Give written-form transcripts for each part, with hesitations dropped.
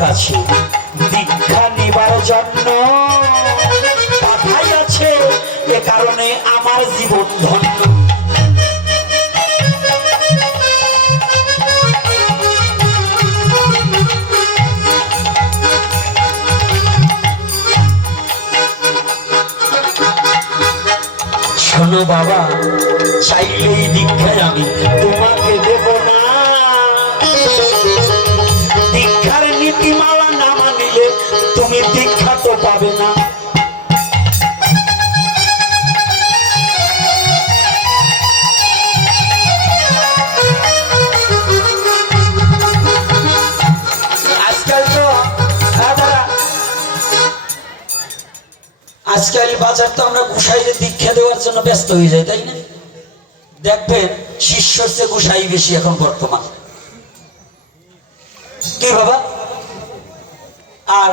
কাছে দীক্ষা নিবার জন্য পাঠাইয়াছে, এ কারণে আমার জীবন ধন্য। শোনো বাবা, চাইলেই দীক্ষায় আমি তোমাকে দেব না। দীক্ষার নীতিমালা না মানিলে তুমি দীক্ষা তো পাবে না। আজকাল বাজার তো আমরা গোসাইকে দীক্ষা দেওয়ার জন্য ব্যস্ত হয়ে যাই, তাই না? দেখবেন শিষ্যর চেয়ে গোসাই বেশি এখন বর্তমান। কি বাবা? আর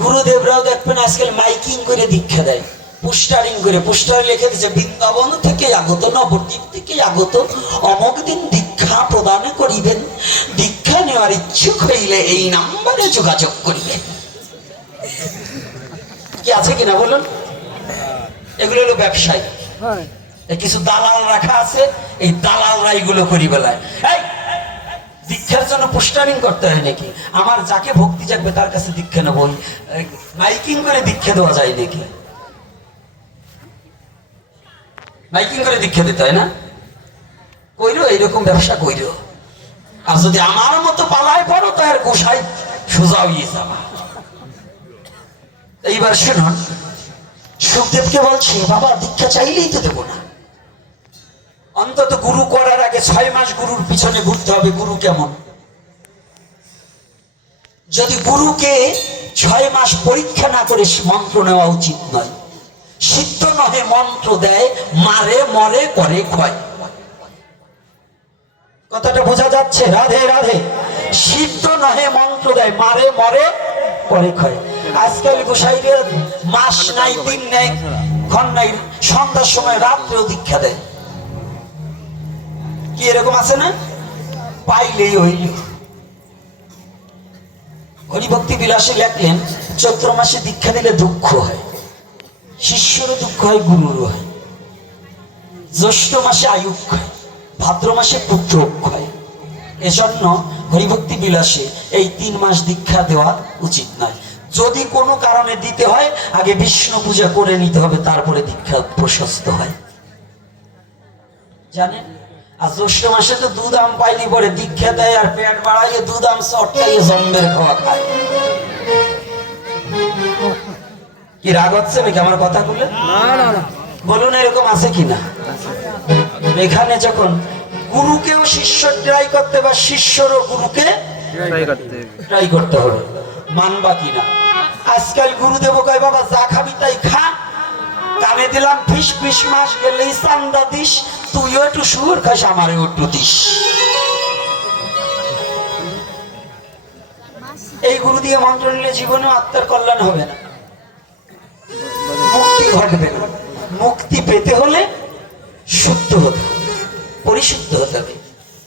গুরুদেবরাও দেখবেন আজকাল মাইকিং করে দীক্ষা দেয়, পোস্টারিং করে, পোস্টারে লিখে দিচ্ছে বৃন্দাবন থেকে আগত, নবদ্বীপ থেকে আগত, অমুক দিন দীক্ষা প্রদান করিবেন, দীক্ষা নেওয়ার ইচ্ছুক হইলে এই নাম্বারে যোগাযোগ করিবেন। কি আছে কিনা বলুন? এগুলো হলো ব্যবসায়ী, কিছু দালাল রাখা আছে, এই দালালরা এগুলো করি বেলায়। এই দীক্ষার জন্য পোস্টারিং করতে হয় নাকি? আমার যাকে ভক্তি জাগবে তার কাছে দীক্ষা নেব, মাইকিং করে দীক্ষা দেওয়া যায় নাকি? মাইকিং করে দীক্ষা দিতে হয় না? কইরো এইরকম ব্যবসা কইরো, আর যদি আমার মতো পালায় পড়ো তো আর গোসাই সোজা হয়ে যাবা। এইবার শুনুন, সুখদেবকে বলছে বাবা দীক্ষা চাইলেই তো দেবো না, অন্তত গুরু করার আগে 6 মাস গুরুর পিছনে ঘুরতে হবে। গুরু কেমন? যদি গুরুকে 6 মাস পরীক্ষা না করে মন্ত্র নেওয়া উচিত নয়। সিদ্ধ নহে মন্ত্র দেয়, মারে মরে করে ক্ষয়। কথাটা বোঝা যাচ্ছে? রাধে রাধে। সিদ্ধ নহে মন্ত্র দেয়, মারে মরে করে ক্ষয়। আজকাল গোসাইরে মাস নাই, দিন নেই, ক্ষণ নাই, সন্ধ্যার সময় রাত্রেও দীক্ষা দেয়। কি এরকম আছে না? পাইলেই হইল। হরিভক্তি বিলাসে লেখলেন চৈত্র মাসে দীক্ষা দিলে দুঃখ হয়, শিষ্যরও দুঃখ হয়, গুরুরও হয়। জ্যৈষ্ঠ মাসে আয়ুক হয়, ভাদ্র মাসে পুত্র হয়। এজন্য হরিভক্তি বিলাসে এই 3 মাস দীক্ষা দেওয়া উচিত নয়। যদি কোনো কারণে দিতে হয় আগে বিষ্ণু পূজা করে নিতে হবে, তারপরে দীক্ষা প্রশস্ত হয়, জানেন? আর জ্যৈষ্ঠ মাসে তো দুধ আম পাইনি পরে দীক্ষা দেয়, আর পেট বাড়াইয়ে দুধ আম চটকাইয়ে জম্বের খাওয়া খায়। কি রাগ হচ্ছে নাকি আমার কথা বলে? বলুন এরকম আছে কিনা? এখানে যখন গুরুকেও শিষ্য ট্রাই করতে, বা শিষ্যরও গুরুকে ট্রাই করতে হবে, মানবা কিনা? আজকাল গুরুদেব কয় বাবা যা খাবি তাই খা, কানে দিলাম ফিস, ফিস মাস গেলেই চান্দা দিস, তুইও একটু শুয়োর খাস, আমারও একটু দিস। এই গুরু দিয়ে মন্ত্র নিলে জীবনে আত্মার কল্যাণ হবে না, মুক্তি ঘটবে না। মুক্তি পেতে হলে শুদ্ধ হতে হবে, পরিশুদ্ধ হতে হবে।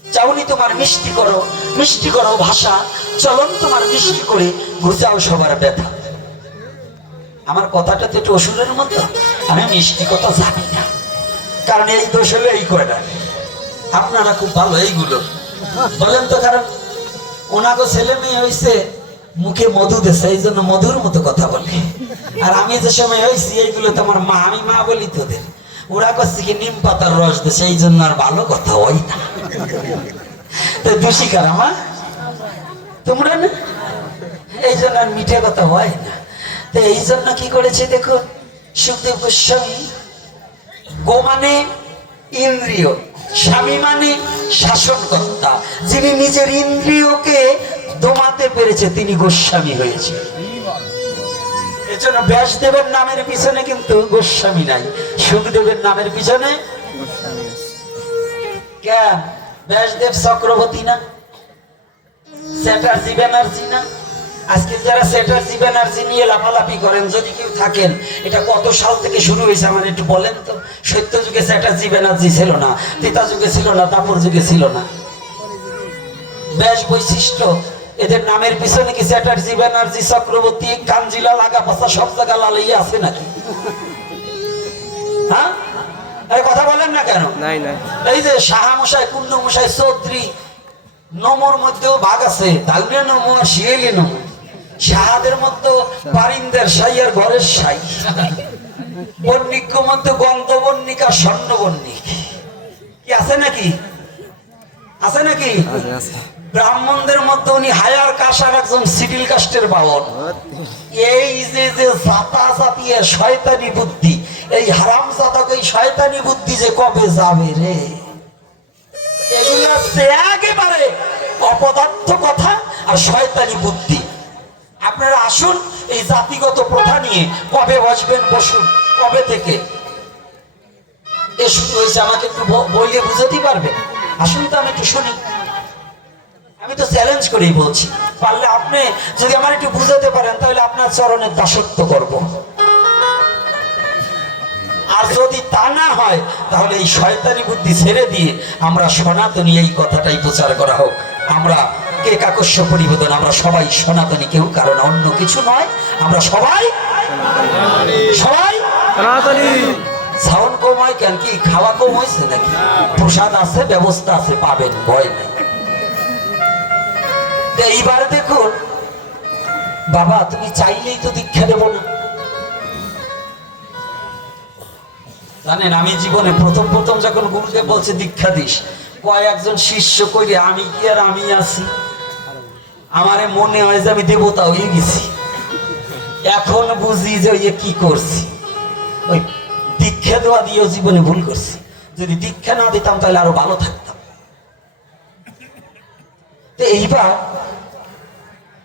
চাউনি তোমার মিষ্টি করো, মিষ্টি করো ভাষা, চলন তোমার মিষ্টি করে ঘুচাও সবার ব্যথা। আমার কথাটা তো একটু অসুরের মতো, আমি মিষ্টি কথা জানি না, কারণ এই দোষ হলে এই কয়টা। আপনারা খুব ভালো এইগুলো বলেন তো, কারণ ওনাকে ছেলে মেয়ে হয়েছে মুখে মধু দেশে, এই জন্য মধুর মতো কথা বলে। আর আমি যে সময় হয়েছি এইগুলো তো আমার মা, আমি মা বলি তোদের, ওরা করছে কি নিম পাতার রস দেশে, এই জন্য আর ভালো কথা হয় না। তো দোষী কার আমার? তোমরা না, এই জন্য আর মিঠে কথা হয় না। তো এই জন্য কি করেছে দেখুন সুখদেব গোস্বামী, গো মানে ইন্দ্রিয়, স্বামী মানে শাসনকর্তা, যিনি নিজের ইন্দ্রিয়কে দমাতে পেরেছে তিনি গোস্বামী হয়েছে। এজন্য ব্যাসদেবের নামের পিছনে কিন্তু গোস্বামী নাই, সুখদেবের নামের পিছনে। কেন? ব্যাসদেব চক্রবর্তী না, চ্যাটার্জি ব্যানার্জি না? আজকে যারা চ্যাটার্জি ব্যানার্জি নিয়ে লাফালাফি করেন, যদি কেউ থাকেন, এটা কত সাল থেকে শুরু হয়েছে আমার একটু বলেন তো? সত্য যুগে চ্যাটার্জি ব্যানার্জি ছিল না, ত্রেতা যুগে ছিল না, দাপর যুগে ছিল না। ব্যাস বৈশিষ্ট্য এদের নামের পিছনে কি চ্যাটার্জি, ব্যানার্জি, চক্রবর্তী, কাঞ্জিলা, লাগা পাশা সব জায়গা লালাইয়া আছে নাকি? হ্যাঁ, এই কথা বলেন না কেন? নাই নাই। এই যে শাহামশাই, কুন্ডমশাই, চৌধুরী, নমর মধ্যেও ভাগ আছে, দাউরিয়া নমো আর শিয়ালি নমো। শাহাদের মধ্যে বারিন্দের সাই আর ঘরের সাই, বর্ণিক মধ্যে গন্ধবর্ণিক আর স্বর্ণবর্ণিক। কি আছে নাকি? আছে নাকি? ব্রাহ্মণদের মধ্যে উনি হায়ার কাস্ট আর একজন সিডিল কাস্টের বাবন। এই যে যে জাতা জাতিয়ে শয়তানি বুদ্ধি, এই হারাম জাতক এই শয়তানি বুদ্ধি যে কবে যাবে রে, এগুলো হচ্ছে একেবারে অপদার্থ কথা আর শয়তানি বুদ্ধি। আপনারা আসুন, এই জাতিগত প্রথা নিয়ে কবে বসবেন বসুন, কবে থেকে এ শুরু হয়েছে আমাকে একটু বইলে বুঝাতে পারবেন? আসুন তো আমি একটু শুনি। আমি তো চ্যালেঞ্জ করেই বলছি, পারলে আপনি যদি আমার একটু বুঝাতে পারেন তাহলে আপনার চরণের দাসত্ব করব। আর যদি তা না হয় তাহলে এই শয়তানি বুদ্ধি ছেড়ে দিয়ে আমরা সনাতনী এই কথাটাই প্রচার করা হোক। আমরা কে কাকস্য পরিবেদন, আমরা সবাই সনাতনী, কেউ কারণ অন্য কিছু নয়, আমরা সবাই সবাই সনাতনী। সাউন্ড কম হয় কেন? কি খাওয়া কম হয়েছে নাকি? প্রসাদ আছে, ব্যবস্থা আছে, পাবেন, ভয় নেই। এইবার দেখুন বাবা, তুমি চাইলেই তো দীক্ষা দেব না। জানেন, আমি জীবনে প্রথম প্রথম যখন গুরুদেব বলছে দীক্ষা দিস, কয়েকজন শিষ্য কইরে আমি কি আর আমি আছি, আমারে মনে হয় যে আমি দেবতা হয়ে গেছি। এখন বুঝি যে ওই কি করছি, ওই দীক্ষা দেওয়া দিয়েও জীবনে ভুল করছি। যদি দীক্ষা না দিতাম তাহলে আরো ভালো থাকতাম। তো এইবার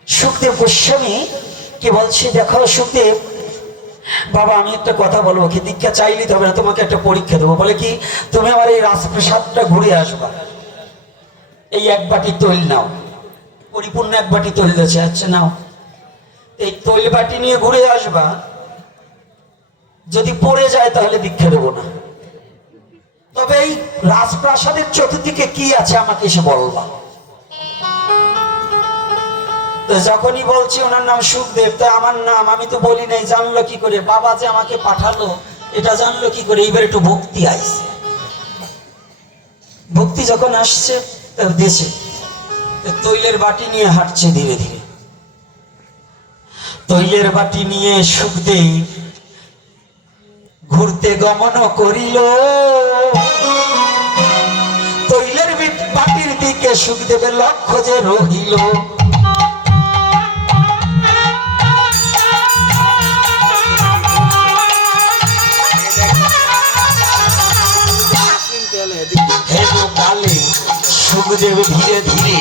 সুখদেব গোস্বামী কি বলছে, দেখো সুখদেব বাবা, আমি একটা কথা বলবো, কি দীক্ষা চাইলেই হবে না, তোমাকে একটা পরীক্ষা দেবো। বলে কি, তুমি আমার এই রাজপ্রাসাদটা ঘুরে আসবা, এই এক বাটি তৈল নাও, পরিপূর্ণ এক বাটি তৈল দিয়েছে, আচ্ছা নাও, এই তৈল বাটি নিয়ে ঘুরে আসবা, যদি পড়ে যায় তাহলে দীক্ষা দেবো না। তবে এই রাজপ্রাসাদের চতুর্দিকে কি আছে আমাকে এসে বলবা। যখনই বলছি ওনার নাম সুখদেব, তা আমার নাম আমি তো বলি নাই, জানলো কি করে? বাবা যে আমাকে পাঠালো এটা জানলো কি করে? এইবার একটু ভক্তি আইছে, ভক্তি যখন আসছে দেশে, তৈলের বাটি নিয়ে হাঁটছে ধীরে ধীরে। তৈলের বাটি নিয়ে সুখদেব ঘুরতে গমন করিল, তৈলের বাটির দিকে সুখদেবের লক্ষ্য যে রহিল। সুখদেব ধীরে ধীরে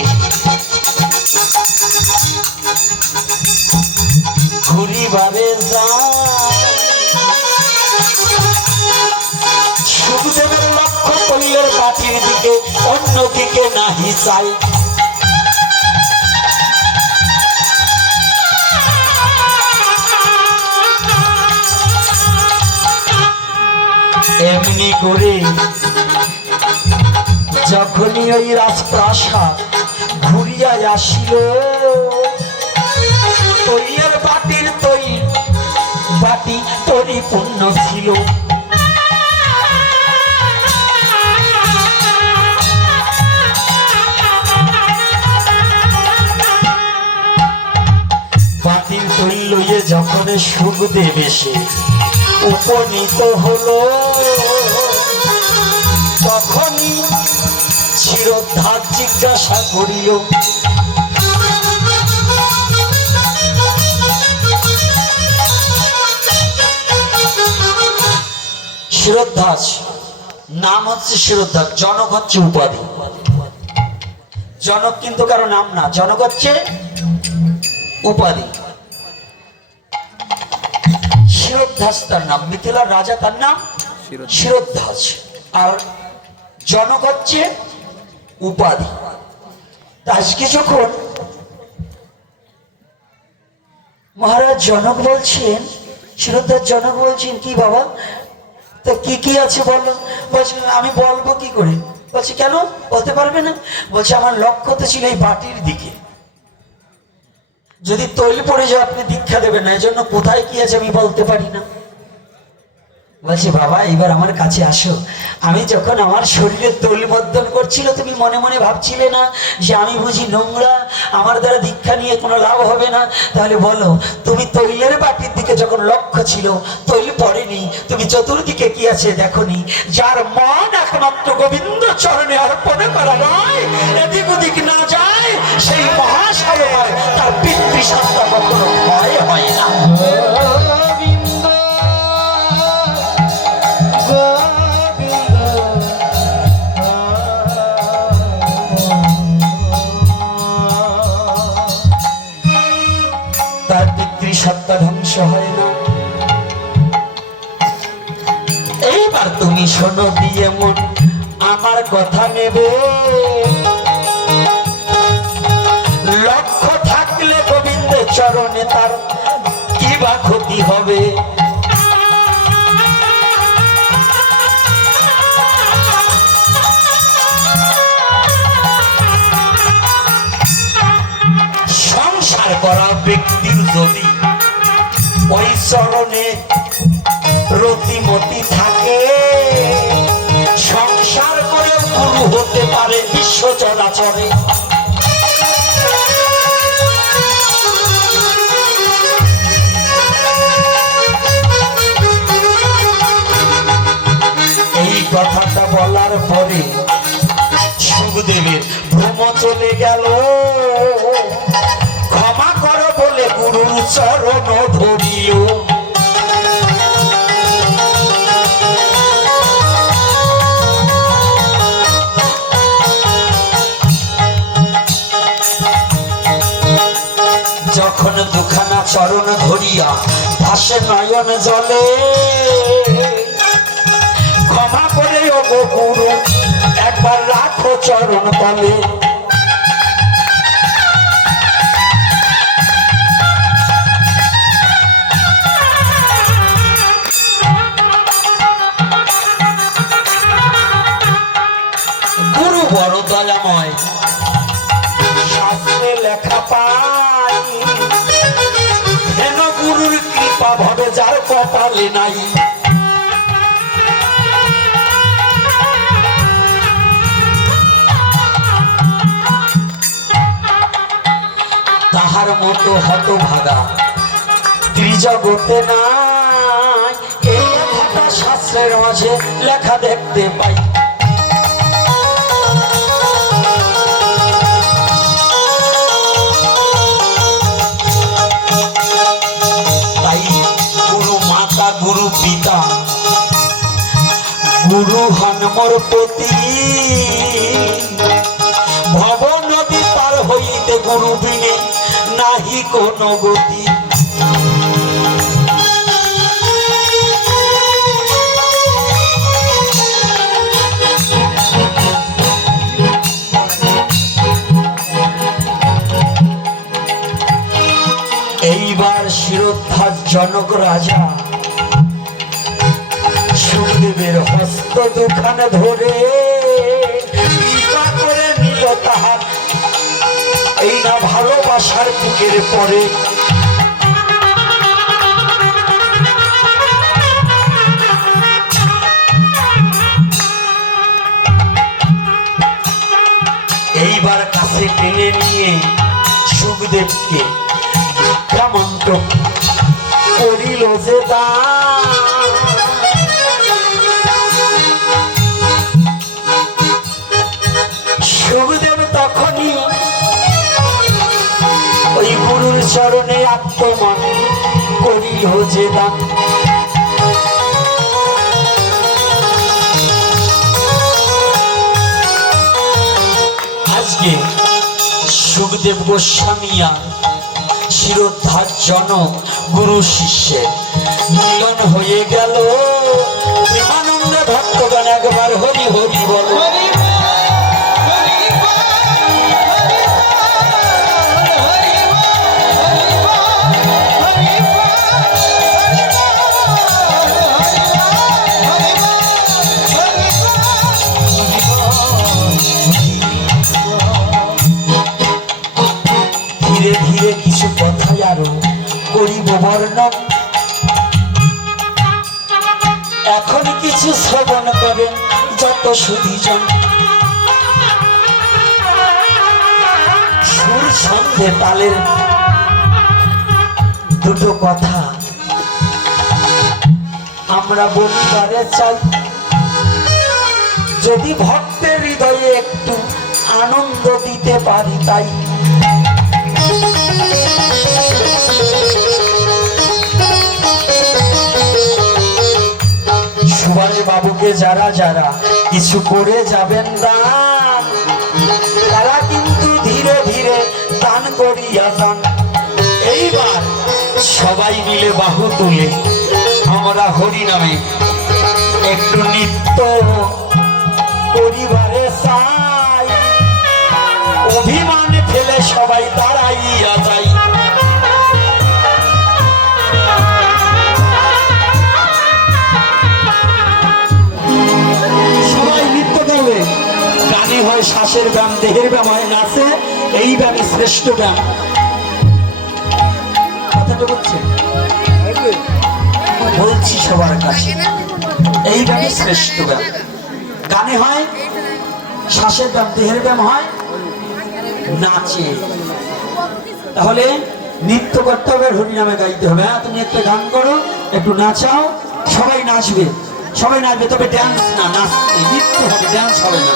ঘুরিবারে যায়, সুখদেবের লক্ষ্য তৈলের বাটির দিকে, অন্যদিকে নাহি চাই। এমনি করে যখনই ওই রাজপ্রাসাদ ঘুরিয়া আসিল, তৈলের বাটির বাটি পরিপূর্ণ ছিল। বাটির তৈল লইয়ে যখন সুখদেব এসে উপনীত হলো, তখনই শ্রদ্ধা জিজ্ঞাসা করিল, শ্রদ্ধাজ নাম হচ্ছে শ্রদ্ধা, জনক হচ্ছে উপাধি। জনক কিন্তু কারো নাম না, জনক হচ্ছে উপাধি। শিরোদ্ধাস তার নাম, মিথিলার রাজা তার নাম শিরোদ্ধাস, আর জনক হচ্ছে উপাধি। আজকে যখন মহারাজ জনক বলছেন, শিরোদ্ধাস জনক বলছেন, কি বাবা তা কি কি আছে বলো? বলছে আমি বলবো কি করে? বলছে কেন বলতে পারবে না? বলছে আমার লক্ষ্য তো ছিল এই বাটির দিকে, যদি তৈল পড়ে যায় আপনি দীক্ষা দেবেন না, এজন্য কোথায় কি আছে আমি বলতে পারি না। বলছি বাবা এবার আমার কাছে আসো, আমি যখন আমার শরীরে তৈলবর্ধন করছিল তুমি মনে মনে ভাবছিলে না যে আমি বুঝি নোংরা, আমার দ্বারা দীক্ষা নিয়ে কোনো লাভ হবে না? তাহলে বলো, তুমি তৈলের বাটির দিকে যখন লক্ষ্য ছিল তৈল পড়েনি, তুমি চতুর্দিকে কি আছে দেখনি? যার মন একমাত্র গোবিন্দ চরণে অর্পণ করা নয়, এদিক ওদিক না যায়, সেই মহাশয় তার পিতৃসত্তা কখনো ক্ষয় হয় না। তার পিতৃসত্তা ধ্বংস হয় না। এইবার তুমি শোনো দিয়ে মন আমার কথা নেবে, লক্ষ্য থাকলে গোবিন্দের চরণে তার কি বা ক্ষতি হবে? সংসার করা ব্যক্তির যদি ওই চরণে রতিমতি থাকে, সংসার করে গুরু হতে পারে বিশ্ব চরাচরে। এই কথাটা বলার পরে সুখদেবের ভ্রম চলে গেল। ক্ষমা করো বলে গুরুর চরণ ধরিও। যখন দুখানা চরণ ধরিয়া ভাসে নয়ন জলে, ক্ষমা করে ও গো গুরু একবার রাখো চরণ তলে। গুরু বড় দয়াময়, শাস্ত্রে লেখা পাই, হেন গুরুর কৃপা ভবে যার কপালে নাই। তাহার মতো হতভাগা ত্রিজগতে নাই, এই কথা শাস্ত্রের মাঝে লেখা দেখতে পাই। তাই গুরু মাতা গুরু পিতা গুরু হন মোর পতি, ভব নদী পার হইতে গুরু বিনে নাহি কোনো গতি। এইবার শিরোদ্ধার জনক রাজা সুখদেবের হস্ত দুখানে ধরে কৃপা করে নিল তাহার, এই না ভালোবাসার বুকের পরে। এইবার কাছে টেনে নিয়ে সুখদেবকে মন্ত্র করিল যে দান। সুখদেব তখনই ওই গুরুর চরণে আত্মমান করিল যে দান। আজকে সুখদেব গোস্বামিয়া শিরোদ্ধার জনক গুরু শিষ্যের মিলন হয়ে গেল। প্রেমানন্দে ভক্তগণ একবার হরি হরি বল। ধীরে ধীরে কিছু করিব বর্ণন। এখন কিছু শ্রবণ করেন যত সুধীজন। সুর ছন্দে তালের দুটো কথা আমরা বলিবারে চাই, যদি ভক্তের হৃদয়ে একটু আনন্দ দিতে পারি তাই। সুভাষ বাবুকে যারা যারা কিছু করে যাবেন দান, তারা কিন্তু ধীরে ধীরে দান করিয়া যান। এইবার সবাই মিলে বাহু তুলে আমরা হরি নামে একটু নৃত্য পরিবারে চাই। অভিমান ফেলে সবাই দাঁড়াইয়া যাই। সবাই নৃত্য করবে। গানে হয় শ্বাসের ব্যায়াম, দেহের ব্যায়াম হয় নাচে। এই ব্যায়ামই শ্রেষ্ঠ ব্যায়াম। কথাটা বলছে বলছি সবার কাছে, এই ব্যায়ামই শ্রেষ্ঠ ব্যায়াম। গানে হয় শ্বাসের ব্যায়াম, দেহের ব্যায়াম হয় নাচে। তাহলে নৃত্য করতে হবে, হরিনামে গাইতে হবে। হ্যাঁ, তুমি একটা গান করো, একটু নাচাও, সবাই নাচবে। সবাই নাচবে, তবে ড্যান্স না, নাচতে নৃত্য হবে, ড্যান্স হবে না।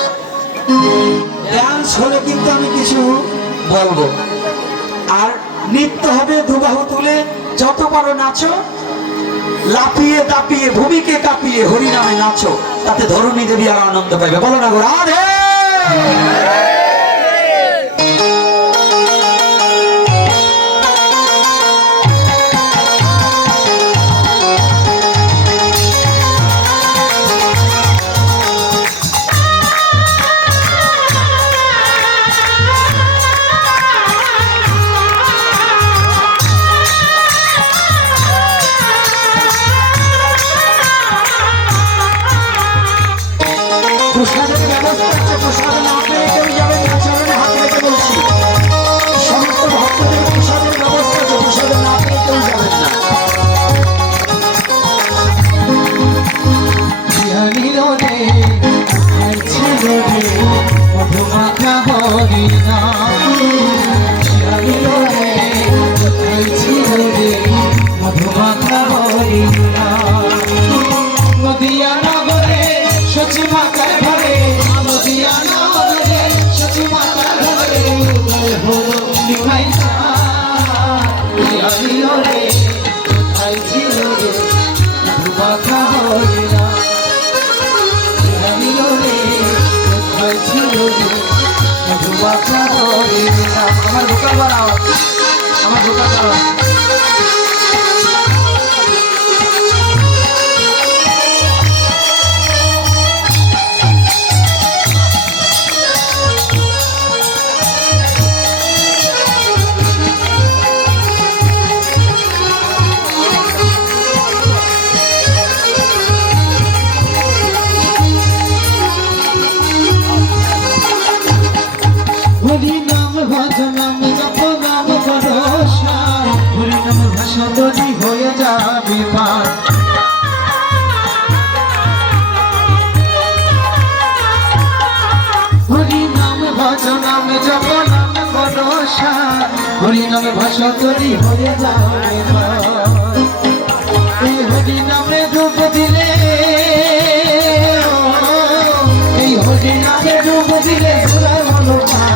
ড্যান্স হলে কিন্তু আমি কিছু বলবো। আর নৃত্য হবে দুবাহু তুলে, যত পারো নাচো, লাপিয়ে দাপিয়ে ভূমিকে কাঁপিয়ে হরিনামে নাচো, তাতে ধরণী দেবী আর আনন্দ পাইবে। বলো না গো রাধে। প্রসাদের ব্যবস্থা আছে, প্রসাদ না পেয়ে কেউ যাবেন না, চরণে হাত রেখে বলছি। সমস্ত ভক্তদের প্রসাদের ব্যবস্থা আছে, প্রসাদ না পেয়ে কেউ যাবেন না। আমার দোকান বাড়াও, আমার দোকান বাড়াও। হরি নাম ভজনাম জপ নাম ভরসা, হরি নাম ভাষা যদি হয়ে যাবে পার। হরি নাম ভজনাম জপ নাম ভরসা, হরি নাম ভাষা যদি হয়ে যাবে পার। এই হরি নামে ডুব দিলে, এই হরি নামে ডুব দিলে সুরা হলো পার।